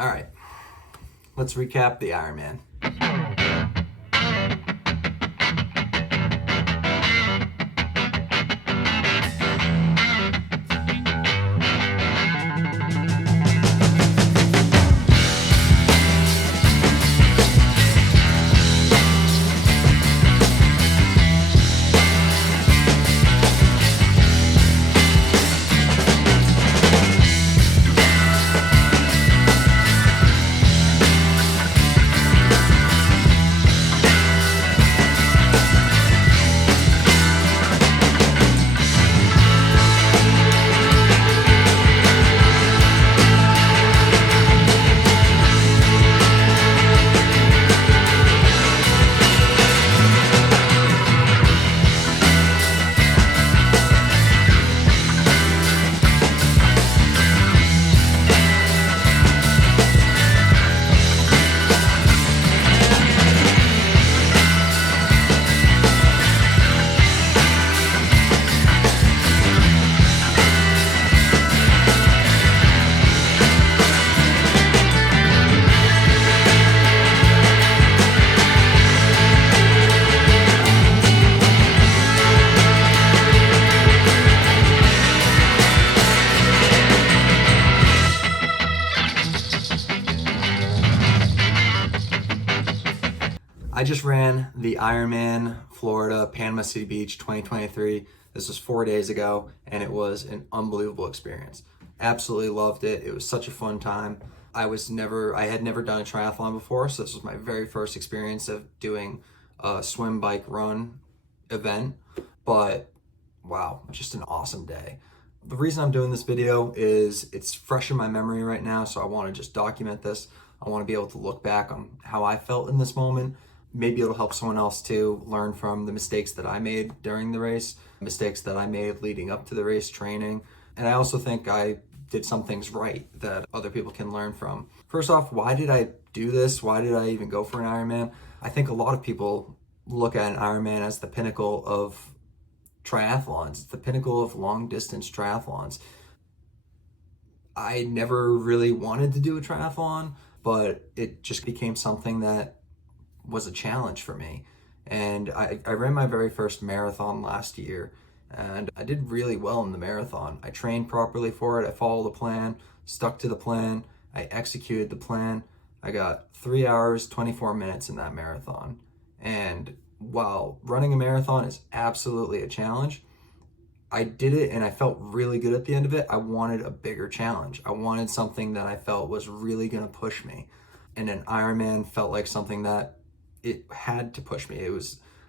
All right, let's recap the Ironman. I just ran the Ironman Florida Panama City Beach 2023. This was 4 days ago, and it was an unbelievable experience. Absolutely loved it. It was such a fun time. I had never done a triathlon before, so this was my very first experience of doing a swim, bike, run event. But wow, just an awesome day. The reason I'm doing this video is it's fresh in my memory right now, so I want to just document this. I want to be able to look back on how I felt in this moment. Maybe it'll help someone else to learn from the mistakes that I made during the race, mistakes that I made leading up to the race training. And I also think I did some things right that other people can learn from. First off, why did I do this? Why did I even go for an Ironman? I think a lot of people look at an Ironman as the pinnacle of triathlons. It's the pinnacle of long distance triathlons. I never really wanted to do a triathlon, but it just became something that was a challenge for me. And I ran my very first marathon last year, and I did really well in the marathon. I trained properly for it. I followed the plan, stuck to the plan. I executed the plan. I got 3 hours, 24 minutes in that marathon. And while running a marathon is absolutely a challenge, I did it and I felt really good at the end of it. I wanted a bigger challenge. I wanted something that I felt was really going to push me. And an Ironman felt like something that it had to push me.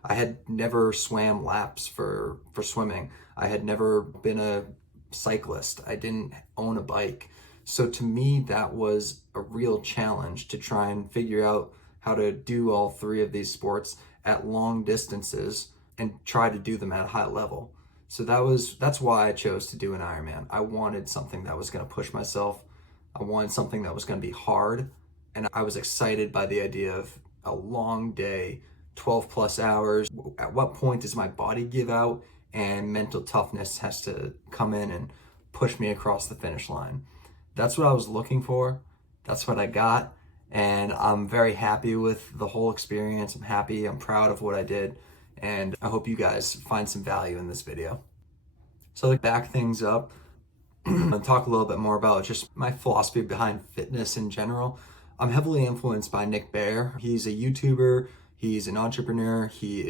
I had never swam laps for swimming. I had never been a cyclist. I didn't own a bike. So to me, that was a real challenge to try and figure out how to do all three of these sports at long distances and try to do them at a high level. So that's why I chose to do an Ironman. I wanted something that was going to push myself. I wanted something that was going to be hard. And I was excited by the idea of a long day, 12 plus hours. At what point does my body give out and mental toughness has to come in and push me across the finish line? That's what I was looking for. That's what I got. And I'm very happy with the whole experience. I'm proud of what I did. And I hope you guys find some value in this video. So to back things up, I'm gonna talk a little bit more about just my philosophy behind fitness in general. I'm heavily influenced by Nick Bare. He's a YouTuber, he's an entrepreneur, he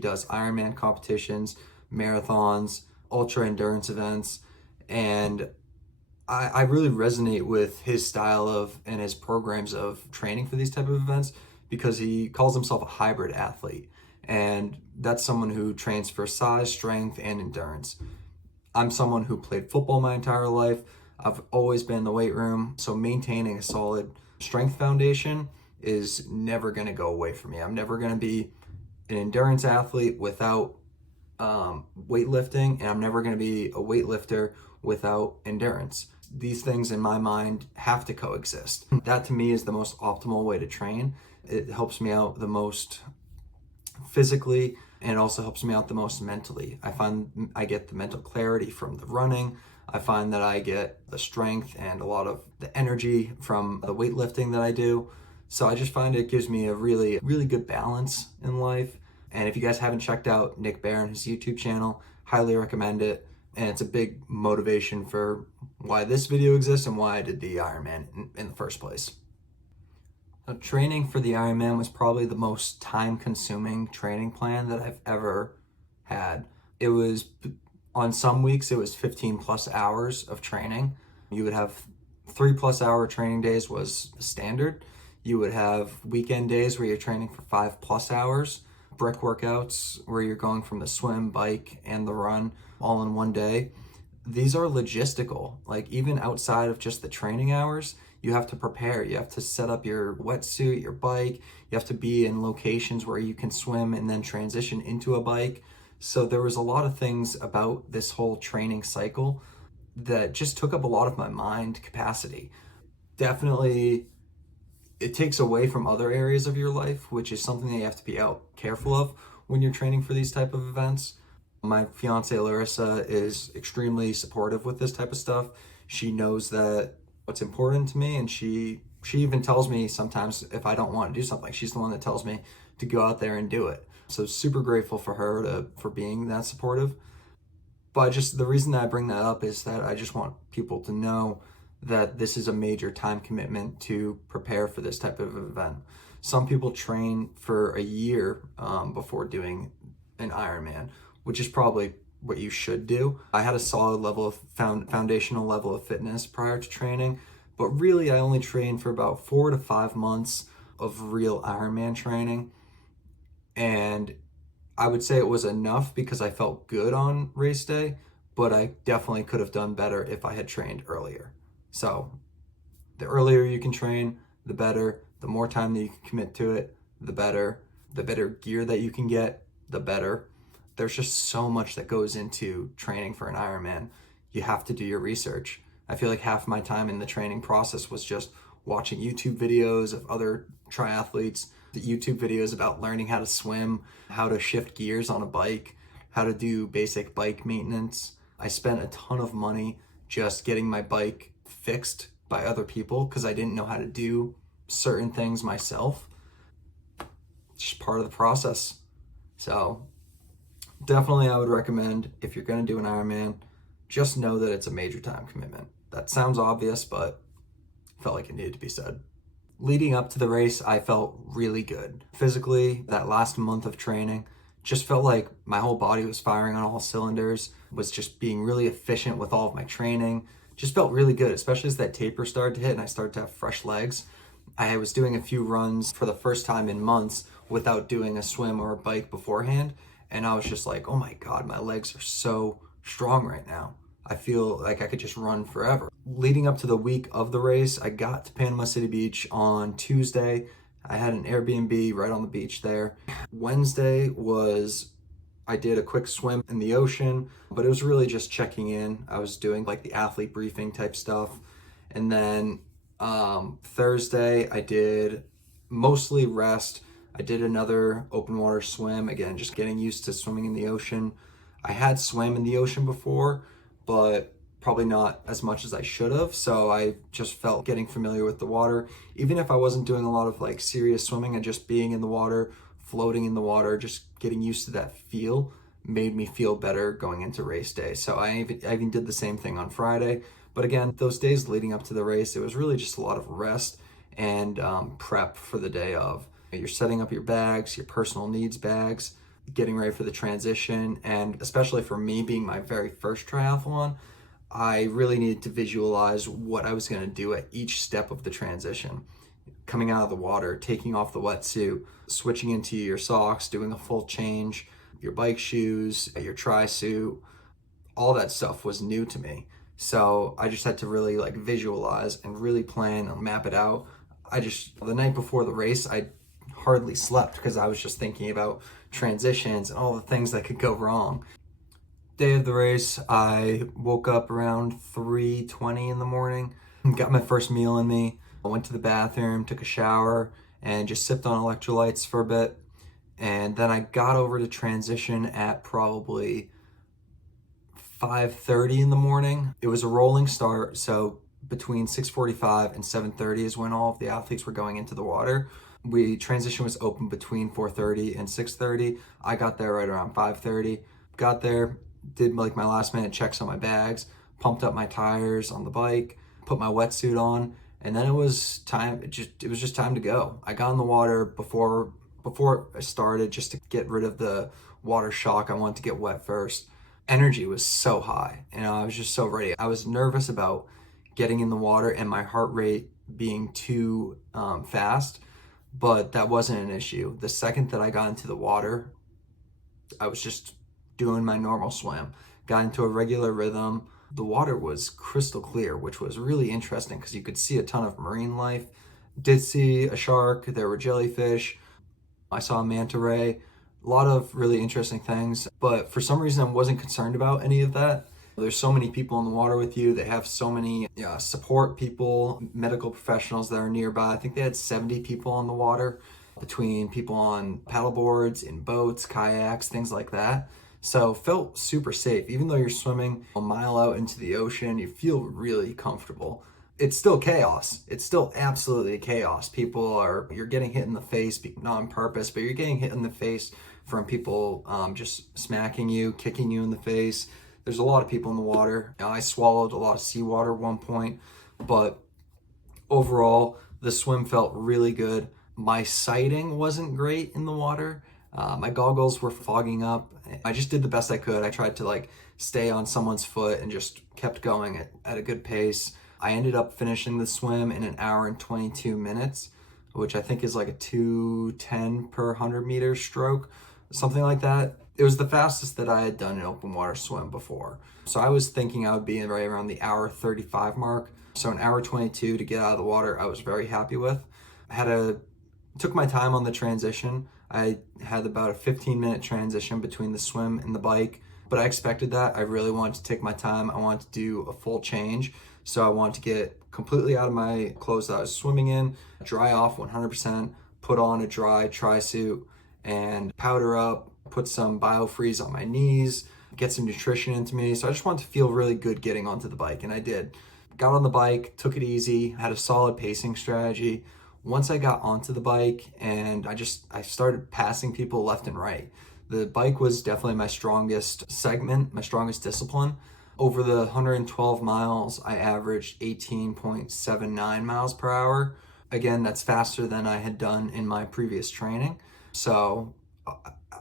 does Ironman competitions, marathons, ultra endurance events, and I really resonate with his style of and his programs of training for these type of events because he calls himself a hybrid athlete. And that's someone who trains for size, strength, and endurance. I'm someone who played football my entire life. I've always been in the weight room, so maintaining a solid strength foundation is never going to go away from me. I'm never going to be an endurance athlete without weightlifting, and I'm never going to be a weightlifter without endurance. These things in my mind have to coexist. That to me is the most optimal way to train. It helps me out the most physically, and it also helps me out the most mentally. I find I get the mental clarity from the running. I find that I get the strength and a lot of the energy from the weightlifting that I do. So I just find it gives me a really, really good balance in life. And if you guys haven't checked out Nick Bear and his YouTube channel, highly recommend it. And it's a big motivation for why this video exists and why I did the Ironman in the first place. So training for the Ironman was probably the most time-consuming training plan that I've ever had. It was, on some weeks, it was 15 plus hours of training. You would have 3+ hour training days was standard. You would have weekend days where you're training for 5+ hours, brick workouts where you're going from the swim, bike, and the run all in one day. These are logistical. Like, even outside of just the training hours, you have to prepare. You have to set up your wetsuit, your bike. You have to be in locations where you can swim and then transition into a bike. So there was a lot of things about this whole training cycle that just took up a lot of my mind capacity. Definitely, it takes away from other areas of your life, which is something that you have to be careful of when you're training for these type of events. My fiance Larissa is extremely supportive with this type of stuff. She knows that what's important to me, and she even tells me sometimes if I don't want to do something. She's the one that tells me to go out there and do it. So super grateful for her for being that supportive. But just the reason that I bring that up is that I just want people to know that this is a major time commitment to prepare for this type of event. Some people train for a year before doing an Ironman, which is probably what you should do. I had a solid level of foundational level of fitness prior to training, but really I only trained for about 4 to 5 months of real Ironman training. And I would say it was enough because I felt good on race day, but I definitely could have done better if I had trained earlier. So the earlier you can train, the better. The more time that you can commit to it, the better. The better gear that you can get, the better. There's just so much that goes into training for an Ironman. You have to do your research. I feel like half my time in the training process was just watching YouTube videos of other triathletes, the YouTube videos about learning how to swim, how to shift gears on a bike, how to do basic bike maintenance. I spent a ton of money just getting my bike fixed by other people because I didn't know how to do certain things myself. It's just part of the process. So definitely I would recommend, if you're going to do an Ironman, just know that it's a major time commitment. That sounds obvious, but felt like it needed to be said. Leading up to the race, I felt really good. Physically, that last month of training just felt like my whole body was firing on all cylinders, was just being really efficient with all of my training. Just felt really good, especially as that taper started to hit and I started to have fresh legs. I was doing a few runs for the first time in months without doing a swim or a bike beforehand. And I was just like, oh my God, my legs are so strong right now. I feel like I could just run forever. Leading up to the week of the race, I got to Panama City Beach on Tuesday. I had an Airbnb right on the beach there. Wednesday I did a quick swim in the ocean, but it was really just checking in. I was doing like the athlete briefing type stuff. And then Thursday, I did mostly rest. I did another open water swim, again, just getting used to swimming in the ocean. I had swam in the ocean before, but probably not as much as I should have. So I just felt getting familiar with the water. Even if I wasn't doing a lot of like serious swimming and just being in the water, floating in the water, just getting used to that feel made me feel better going into race day. So I even did the same thing on Friday. But again, those days leading up to the race, it was really just a lot of rest and prep for the day of. You're setting up your bags, your personal needs bags, getting ready for the transition. And especially for me being my very first triathlon, I really needed to visualize what I was going to do at each step of the transition. Coming out of the water, taking off the wetsuit, switching into your socks, doing a full change, your bike shoes, your tri-suit, all that stuff was new to me. So I just had to really like visualize and really plan and map it out. The night before the race, I hardly slept because I was just thinking about transitions and all the things that could go wrong. Day of the race, I woke up around 3:20 in the morning, got my first meal in me, I went to the bathroom, took a shower, and just sipped on electrolytes for a bit. And then I got over to transition at probably 5:30 in the morning. It was a rolling start, so between 6:45 and 7:30 is when all of the athletes were going into the water. Transition was open between 4:30 and 6:30. I got there right around 5:30. Got there, did like my last minute checks on my bags, pumped up my tires on the bike, put my wetsuit on, and then it was time. It was just time to go. I got in the water before I started, just to get rid of the water shock. I wanted to get wet first. Energy was so high, and I was just so ready. I was nervous about getting in the water and my heart rate being too fast, but that wasn't an issue. The second that I got into the water, I was just doing my normal swim, got into a regular rhythm. The water was crystal clear, which was really interesting because you could see a ton of marine life. Did see a shark, there were jellyfish, I saw a manta ray, a lot of really interesting things, but for some reason I wasn't concerned about any of that. There's so many people in the water with you. They have so many support people, medical professionals that are nearby. I think they had 70 people on the water, between people on paddle boards, in boats, kayaks, things like that. So felt super safe. Even though you're swimming a mile out into the ocean, you feel really comfortable. It's still chaos. It's still absolutely chaos. You're getting hit in the face, not on purpose, but you're getting hit in the face from people just smacking you, kicking you in the face. There's a lot of people in the water. I swallowed a lot of seawater at one point, but overall, the swim felt really good. My sighting wasn't great in the water. My goggles were fogging up. I just did the best I could. I tried to stay on someone's foot and just kept going at a good pace. I ended up finishing the swim in 1 hour and 22 minutes, which I think is like a 2:10 per 100 meter stroke, something like that. It was the fastest that I had done an open water swim before. So I was thinking I would be right around the 1 hour 35 mark. So 1 hour 22 to get out of the water, I was very happy with. Took my time on the transition. I had about a 15-minute transition between the swim and the bike, but I expected that. I really wanted to take my time. I wanted to do a full change. So I wanted to get completely out of my clothes that I was swimming in, dry off 100%, put on a dry tri-suit and powder up, put some biofreeze on my knees, get some nutrition into me. So I just wanted to feel really good getting onto the bike, and I did. Got on the bike, took it easy, had a solid pacing strategy. Once I got onto the bike and I started passing people left and right. The bike was definitely my strongest segment, my strongest discipline. Over the 112 miles, I averaged 18.79 miles per hour. Again, that's faster than I had done in my previous training. So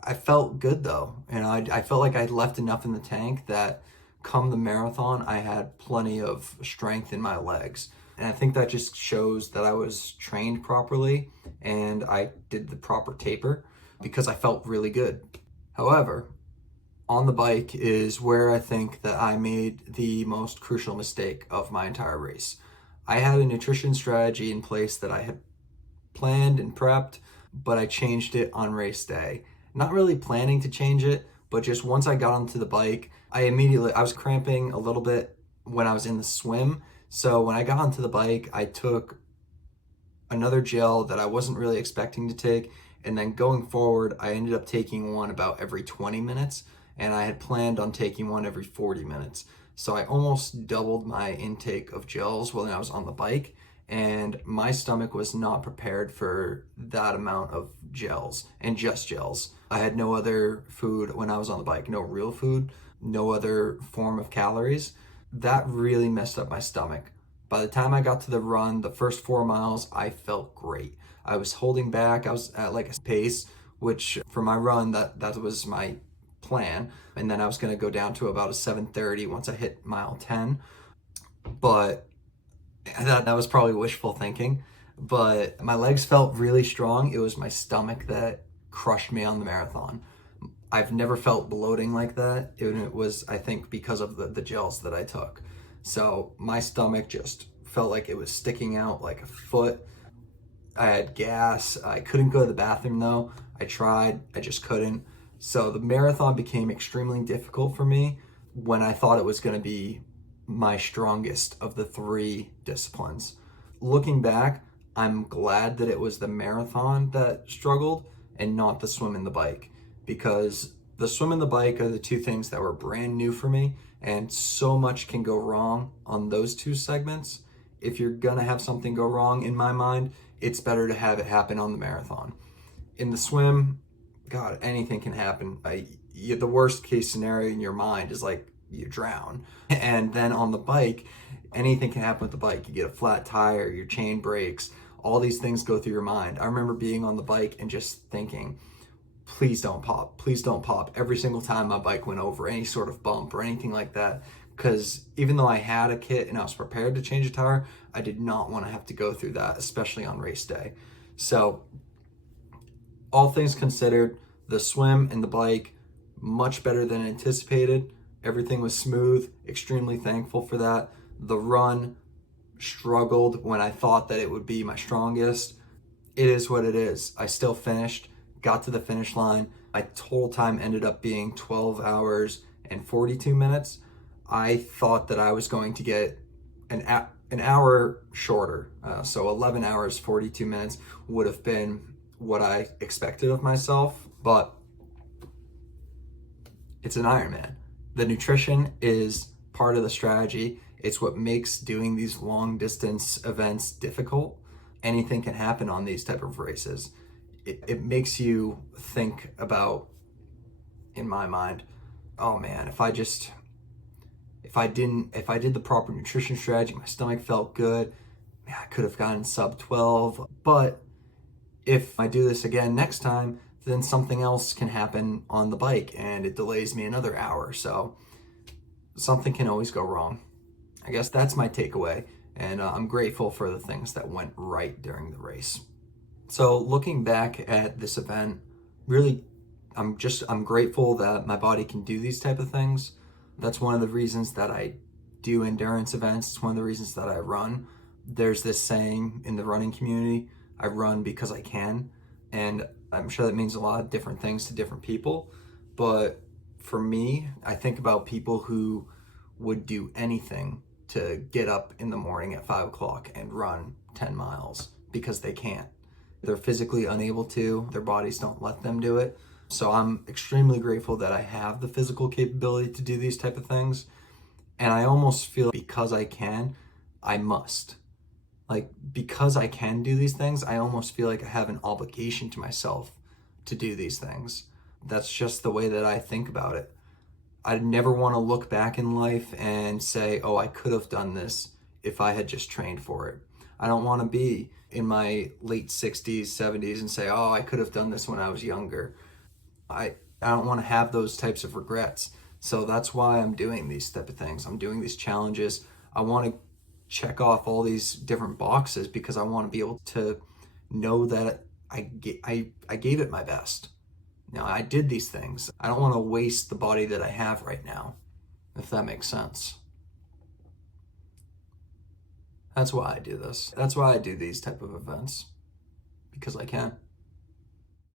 I felt good though. I felt like I'd left enough in the tank that come the marathon, I had plenty of strength in my legs. And I think that just shows that I was trained properly and I did the proper taper because I felt really good. However, on the bike is where I think that I made the most crucial mistake of my entire race. I had a nutrition strategy in place that I had planned and prepped, but I changed it on race day. Not really planning to change it, but just once I got onto the bike, I was cramping a little bit when I was in the swim. So when I got onto the bike, I took another gel that I wasn't really expecting to take. And then going forward, I ended up taking one about every 20 minutes. And I had planned on taking one every 40 minutes. So I almost doubled my intake of gels when I was on the bike. And my stomach was not prepared for that amount of gels and just gels. I had no other food when I was on the bike, no real food, no other form of calories. That really messed up my stomach. By the time I got to the run, the first 4 miles, I felt great. I was holding back. I was at like a pace, which for my run, that was my plan. And then I was going to go down to about a 7:30 once I hit mile 10. But that was probably wishful thinking. But my legs felt really strong. It was my stomach that crushed me on the marathon. I've never felt bloating like that. It was, I think, because of the gels that I took. So my stomach just felt like it was sticking out like a foot. I had gas. I couldn't go to the bathroom though. I tried, I just couldn't. So the marathon became extremely difficult for me when I thought it was going to be my strongest of the 3 disciplines. Looking back, I'm glad that it was the marathon that struggled and not the swim and the bike, because the swim and the bike are the 2 things that were brand new for me, and so much can go wrong on those two segments. If you're gonna have something go wrong, in my mind, it's better to have it happen on the marathon. In the swim, God, anything can happen. The worst case scenario in your mind is like you drown. And then on the bike, anything can happen with the bike. You get a flat tire, your chain breaks, all these things go through your mind. I remember being on the bike and just thinking, please don't pop, please don't pop, every single time my bike went over any sort of bump or anything like that. Because even though I had a kit and I was prepared to change a tire, I did not want to have to go through that, especially on race day. So all things considered, the swim and the bike, much better than anticipated. Everything was smooth, extremely thankful for that. The run struggled when I thought that it would be my strongest. It is what it is. I still finished, got to the finish line. My total time ended up being 12 hours and 42 minutes. I thought that I was going to get an hour shorter. So 11 hours, 42 minutes would have been what I expected of myself, but it's an Ironman. The nutrition is part of the strategy. It's what makes doing these long distance events difficult. Anything can happen on these type of races. It makes you think about, in my mind, oh man, if I did the proper nutrition strategy, my stomach felt good, man, I could have gotten sub 12. But if I do this again next time, then something else can happen on the bike and it delays me another hour. So something can always go wrong. I guess that's my takeaway. And I'm grateful for the things that went right during the race. So looking back at this event, really, I'm grateful that my body can do these type of things. That's one of the reasons that I do endurance events. It's one of the reasons that I run. There's this saying in the running community, I run because I can. And I'm sure that means a lot of different things to different people. But for me, I think about people who would do anything to get up in the morning at 5 o'clock and run 10 miles because they can't. They're physically unable to, their bodies don't let them do it. So I'm extremely grateful that I have the physical capability to do these type of things. And I almost feel because I can, I must. Like, because I can do these things, I almost feel like I have an obligation to myself to do these things. That's just the way that I think about it. I never want to look back in life and say, oh, I could have done this if I had just trained for it. I don't want to be in my late 60s, 70s and say, oh, I could have done this when I was younger. I don't want to have those types of regrets. So that's why I'm doing these type of things. I'm doing these challenges. I want to check off all these different boxes because I want to be able to know that I gave it my best. Now, I did these things. I don't want to waste the body that I have right now, if that makes sense. That's why I do this. That's why I do these type of events, because I can.